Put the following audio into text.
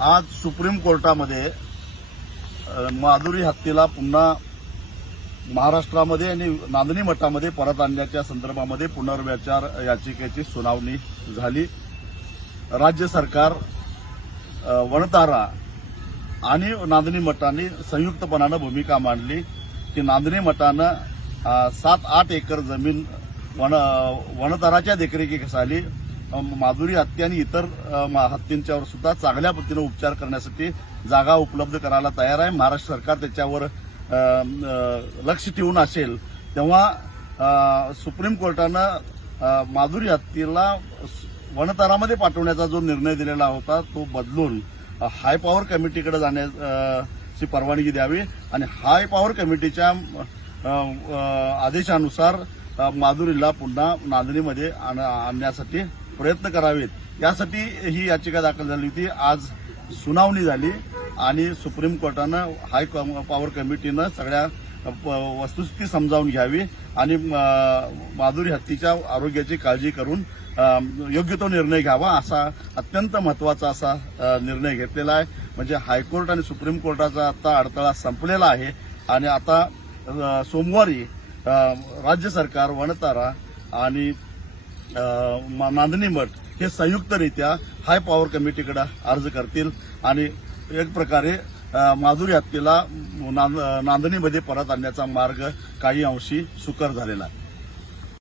आज सुप्रीम कोर्टामध्ये माधुरी हत्येला पुन्हा महाराष्ट्रामध्ये आणि नांदणी मठामध्ये परत आणण्याच्या संदर्भामध्ये पुनर्विचार याचिकेची सुनावणी झाली। राज्य सरकार, वणतारा आणि नांदणी मठाने संयुक्तपणानं भूमिका मांडली की नांदणी मठानं 7-8 एकर जमीन वणताराच्या देखरेखीखाली माधुरी हत्या आणि इतर हत्यांच्यावर सुद्धा चांगल्या पद्धतीने उपचार करण्यासाठी जागा उपलब्ध करायला तयार आहे। महाराष्ट्र सरकार त्याच्यावर लक्ष ठेवून असेल तेव्हा सुप्रीम कोर्टानं माधुरी हत्येला वणतारामध्ये पाठवण्याचा जो निर्णय दिलेला होता तो बदलून हाय पॉवर कमिटीकडे जाण्याची परवानगी द्यावी आणि हाय पॉवर कमिटीच्या आदेशानुसार माधुरीला पुन्हा नांदणीमध्ये आणण्यासाठी प्रयत्न करावेत, यासाठी ही याचिका दाखल झाली होती। आज सुनावणी झाली आणि सुप्रीम कोर्टानं हाय पॉवर कमिटीनं सगळ्या वस्तुस्थिती समजावून घ्यावी आणि माधुरी हत्तीच्या आरोग्याची काळजी करून योग्य तो निर्णय घ्यावा, असा अत्यंत महत्वाचा असा निर्णय घेतलेला आहे। म्हणजे हायकोर्ट आणि सुप्रीम कोर्टाचा आता अडथळा संपलेला आहे आणि आता सोमवारी राज्य सरकार, वणतारा आणि नांदणी मठ हे संयुक्तरित्या हाय पॉवर कमिटीकडे अर्ज करतील आणि एक प्रकारे माधुरी हत्येला नांदणीमध्ये परत आणण्याचा मार्ग काही अंशी सुकर झालेला आहे।